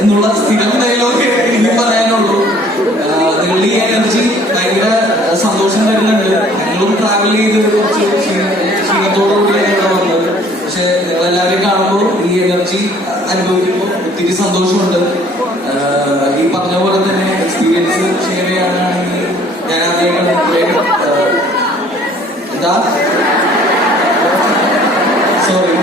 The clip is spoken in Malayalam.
എന്നുള്ള സ്ഥിരം ഡയലോഗ് ഇനി പറയാനുള്ളൂ. നിങ്ങളുടെ ഈ എനർജി ഭയങ്കര സന്തോഷം തരുന്നുണ്ട്. ഞങ്ങളും ട്രാവൽ ചെയ്ത് കുറച്ച് ക്ഷീണത്തോടുകൂടിയാണ് ഇവിടെ വന്നത്. പക്ഷെ നിങ്ങളെല്ലാവരെയും കാണുമ്പോൾ ഈ എനർജി അനുഭവിക്കുമ്പോൾ ഒത്തിരി സന്തോഷമുണ്ട്. ഈ പറഞ്ഞ പോലെ തന്നെ എക്സ്പീരിയൻസ് ഷെയർ ചെയ്യാനാണെങ്കിൽ ഞാൻ ആദ്യമായിട്ടാണ് എന്താ സോറി